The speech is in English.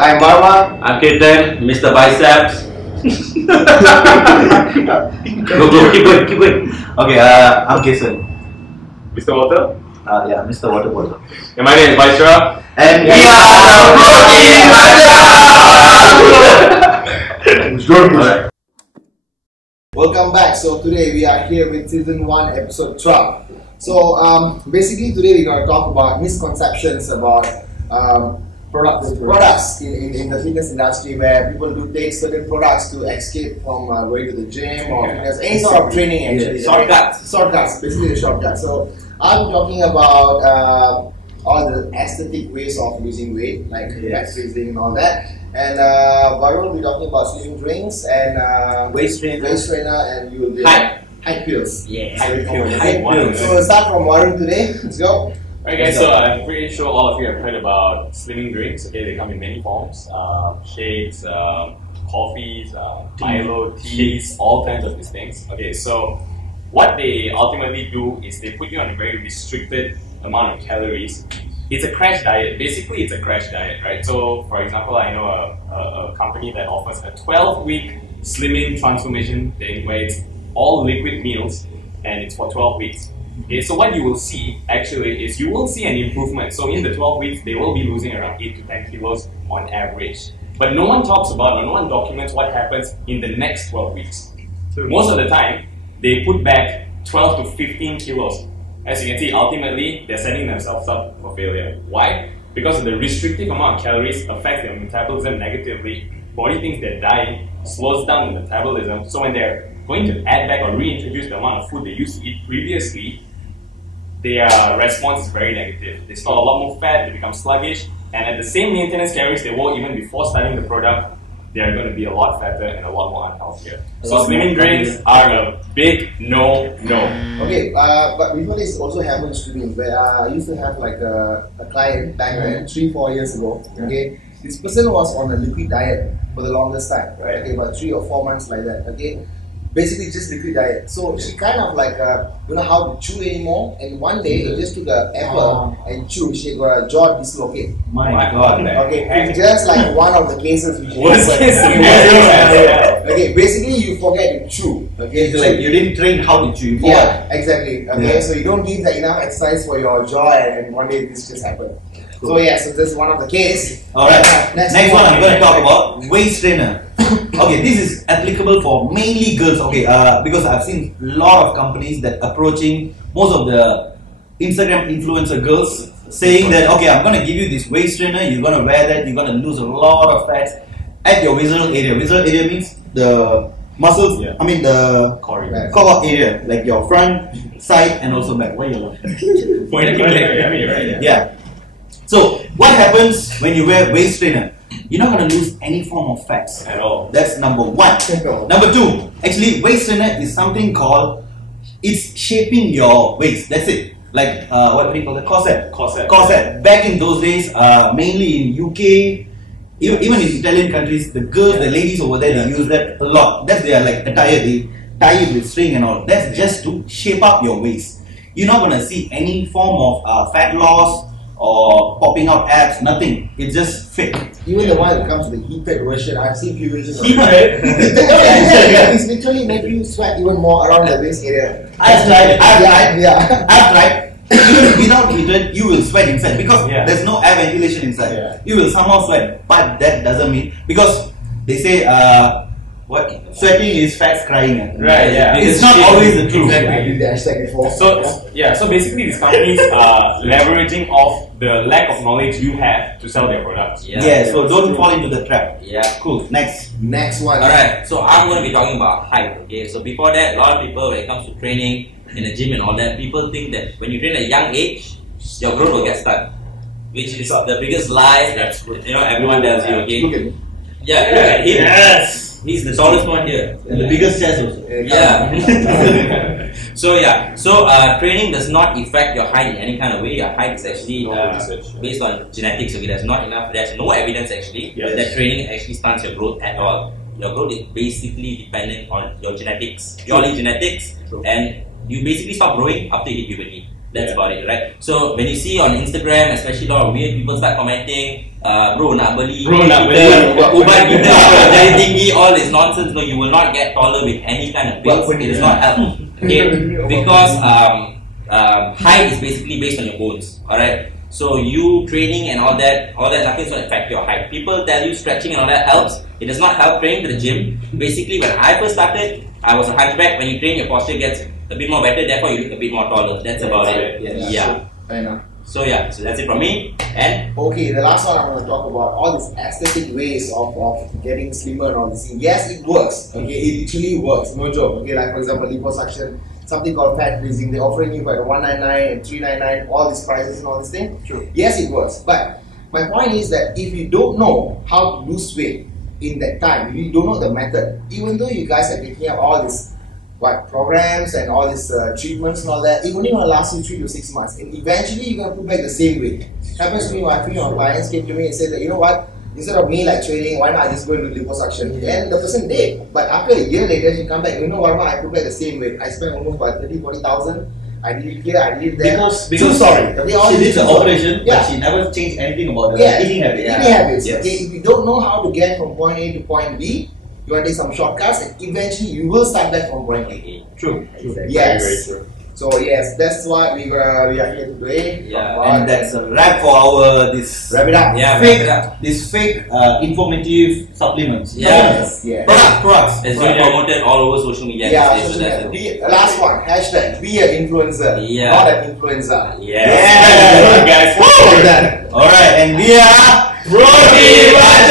I'm Marwa. I'm Ketan, Mr. Biceps. Go, keep going. Okay, I'm Jason. Mr. Walter? Yeah, Mr. Water Bottle. And my name is Vaishra. And we are the Protein Machas! Welcome back. So today we are here with season 1 episode 12. So basically today we're going to talk about misconceptions about products in the fitness industry, where people do take certain products to escape from going to the gym or fitness, any sort of training actually. Shortcuts, basically the shortcuts. So I'm talking about all the aesthetic ways of losing weight, like fat freezing and all that. And Varun will be talking about slimming drinks and Waist trainer, and you will be height pills. Yeah, height pills. pills. So we'll start from Varun today. Let's go. Alright guys, so I'm pretty sure all of you have heard about slimming drinks. Okay, they come in many forms. Shakes, coffees, Milo, teas, all kinds of these things. Okay, so what they ultimately do is they put you on a very restricted amount of calories. It's a crash diet. Basically, it's a crash diet, right? So, for example, I know a company that offers a 12-week slimming transformation thing where it's all liquid meals and it's for 12 weeks. Okay, so what you will see actually is you will see an improvement. So in the 12 weeks, they will be losing around 8 to 10 kilos on average. But no one talks about or no one documents what happens in the next 12 weeks. So most of the time, they put back 12 to 15 kilos. As you can see, ultimately, they're setting themselves up for failure. Why? Because of the restrictive amount of calories affects their metabolism negatively. Body thinks they're dying, slows down the metabolism. So when they're going to add back or reintroduce the amount of food they used to eat previously, their response is very negative. They store a lot more fat, they become sluggish, and at the same maintenance calories they were even before starting the product, they are going to be a lot fatter and a lot more unhealthier. So slimming drinks are a big no-no. Okay, but before this also happens to me, where I used to have like a client back then, 3-4 years ago. Okay, this person was on a liquid diet for the longest time. Right. Okay, about 3 or 4 months like that. Okay. Basically just liquid diet. So she kind of like don't know how to chew anymore, and one day he just took an apple and chewed. She got a jaw dislocate. My God. Okay, it's just like one of the cases which Yeah. Okay, basically you forget to chew. Okay, It's like you didn't train how to chew. yeah, exactly. Okay, so you don't give the enough exercise for your jaw, and one day this just happened. So yeah, so this is one of the case. Alright, next one I'm going to talk about waist trainer. Okay, this is applicable for mainly girls. Okay, because I've seen a lot of companies that approaching most of the Instagram influencer girls saying that, okay, I'm going to give you this waist trainer, you're going to wear that, you're going to lose a lot of fats at your visceral area. Visceral area means the muscles, I mean the core area, like your front, side and also back. Why you Yeah. So what happens when you wear waist trainer? You're not going to lose any form of fats At all. That's number 1. Number 2, actually waist trainer is something called, it's shaping your waist. That's it. Like what do you call it? Corset. Back in those days, mainly in UK, even in Italian countries, the girls, the ladies over there, they use that a lot. That's their like attire. They tie it with string and all. That's just to shape up your waist. You're not going to see any form of fat loss or popping out abs, nothing. It's just fit. Even the one that comes with the heated version, I've seen few versions of Heated? It's literally make you sweat even more around the waist area. I've tried. Yeah. I've tried. Even without heated, you will sweat inside because there's no air ventilation inside. Yeah. You will somehow sweat, but that doesn't mean, because they say what sweating is fats crying. Right, yeah. It's not always the truth. I did the hashtag before. So basically these companies are leveraging off the lack of knowledge you have to sell their products. Yeah, so don't fall into the trap. Yeah. Cool. Next one. Alright, so I'm going to be talking about height. Okay, so before that, a lot of people, when it comes to training in the gym and all that, people think that when you train at a young age, your growth will get stuck, which is the biggest lie that everyone tells you. Okay. Look at me. Yeah, look at him. Yes. He's the tallest one here. And the biggest chest also. Yeah. So training does not affect your height in any kind of way. Your height is actually based on genetics. Okay, there's no evidence actually that training actually stunts your growth at all. Your growth is basically dependent on your genetics, purely genetics, and you basically stop growing after you hit puberty. That's about it, right? So when you see on Instagram, especially a lot of weird people start commenting, bro nak beli, ubat kita jadi tinggi, all this nonsense. No, you will not get taller with any kind of pills. It does not help. Okay, because height is basically based on your bones. Alright. So you training and all that, nothing's going to affect your height. People tell you stretching and all that helps. It does not help training to the gym. Basically, when I first started, I was a hunchback. When you train, your posture gets a bit more better. Therefore, you look a bit more taller. That's about it. Yeah. Fair enough. So yeah, so that's it from me. And okay, the last one I'm going to talk about all these aesthetic ways of getting slimmer and all this thing. Yes, it works. Okay, it literally works. No joke. Okay, like for example, liposuction, something called fat freezing. They're offering you like 199 and 399, all these prices and all this thing. True. Yes, it works. But my point is that if you don't know how to lose weight in that time, if you don't know the method, even though you guys are taking up all this programs and all these treatments and all that, it only going to last you 3 to 6 months, and eventually you're going to put back the same weight. Happens to me, my clients came to me and said that, you know what, instead of me like training, why not I just go and do liposuction? And the person did, but after a year later she come back, you know what, I put back the same weight. I spent almost about 30,000-40,000. I did it here, I did it there. Because sorry, she did the operation, but she never changed anything about the eating habits. Eating habits. Yes. Okay, if you don't know how to get from point A to point B, you want to take some shortcuts, and eventually you will start back from point A. True. Yes. Very, very true. So yes, that's why we are here today. And that's a wrap for our wrap it up. Yeah, this fake informative supplements. Yes. Products. It's been promoted all over social media. Last one, hashtag be an influencer, not an influencer. Yeah. Guys. Alright, and we are Protein Machas.